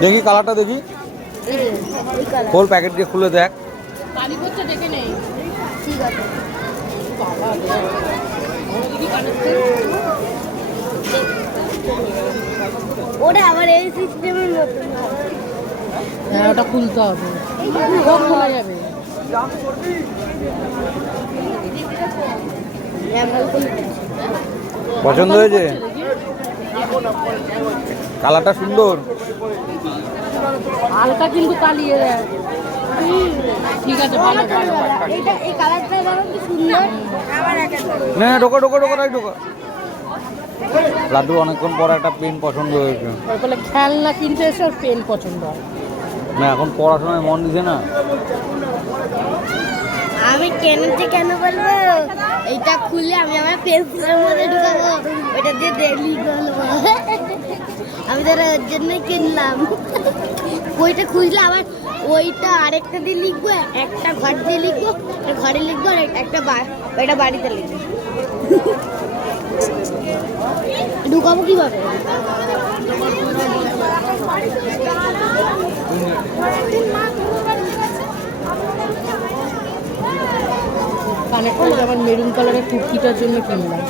দেখি কালারটা দেখি, খোল প্যাকেট দিয়ে খুলে দেখ। ওটা আবার এই সিস্টেমের মতো। হ্যাঁ, ওটা খুলতে হবে, খোলা যাবে। পছন্দ হয়েছে? কালারটা সুন্দর, হালকা কিন্তু কালিয়ে দেয়। ঠিক আছে, ভালো ভালো। এই কালারটা দেখো কি সুন্দর। না ঢোকা ঢোকা ঢোকা রাখ ঢোকা। লাড্ডু অনেকক্ষণ পর একটা পেন পছন্দ হয়েছে। বলে খেলনা কিনতে এসে ওর পেন পছন্দ হয় না, এখন পড়াশোনায় মন দিছে না। আমি কেন বলবো, এইটা খুলে আমি আমার পেন্সিলের মধ্যে ঢুকাবো, ওইটা দিয়ে লিখবো। আমি তো ওর জন্যই কিনলাম। ওইটা খুঁজলে আবার ওইটা আরেকটা দিয়ে লিখবো, একটা ঘর দিয়ে লিখবো, ঘরে লিখবো, আর একটা ওইটা বাড়িতে লিখবো। ঢুকাবো কিভাবে? কানেক্টর আমার মেরুন কালারের কুর্তিটার জন্য কিনলাম।